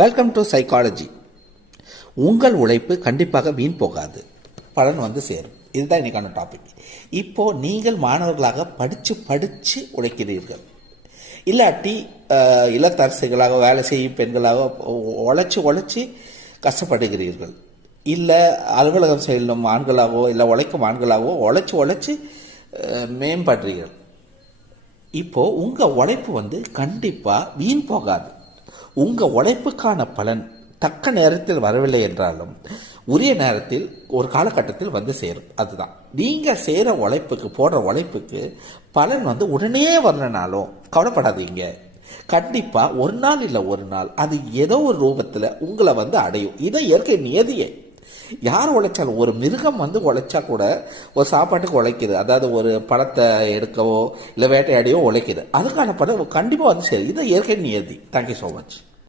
Welcome to psychology. உங்கள் உழைப்பு கண்டிப்பாக வீண் போகாது, பலன் வந்து சேரும். இதுதான் இன்னைக்கான டாபிக். இப்போ நீங்கள் மாணவர்களாக படித்து உழைக்கிறீர்கள், இல்லாட்டி இல்லத்தரசிகளாக வேலை செய்யும் பெண்களாக உழைச்சி கஷ்டப்படுகிறீர்கள், இல்லை அலுவலகம் செல்லும் ஆண்களாகவோ இல்லை உழைக்கும் ஆண்களாகவோ உழைச்சி மேம்படுறீர்கள். இப்போ உங்க உழைப்பு வந்து கண்டிப்பா வீண் போகாது. உங்க உழைப்புக்கான பலன் தக்க நேரத்தில் வரவில்லை என்றாலும் உரிய நேரத்தில் ஒரு காலகட்டத்தில் வந்து சேரும். அதுதான் நீங்க செய்கிற உழைப்புக்கு, போடுற உழைப்புக்கு பலன் வந்து உடனே வரலனாலும் கவலைப்படாதீங்க. கண்டிப்பா ஒரு நாள் இல்லை ஒரு நாள் அது ஏதோ ஒரு ரூபத்தில் உங்களை வந்து அடையும். இதை இயற்கை நியதியே. யார் உழைச்சாலும், ஒரு மிருகம் வந்து உழைச்சா கூட ஒரு சாப்பாட்டுக்கு உழைக்குது, அதாவது ஒரு பழத்தை எடுக்கவோ இல்லை வேட்டையாடியோ உழைக்குது, அதுக்கான படம் கண்டிப்பாக வந்து சரி. இதை இயற்கை நியதி. Thank you so much.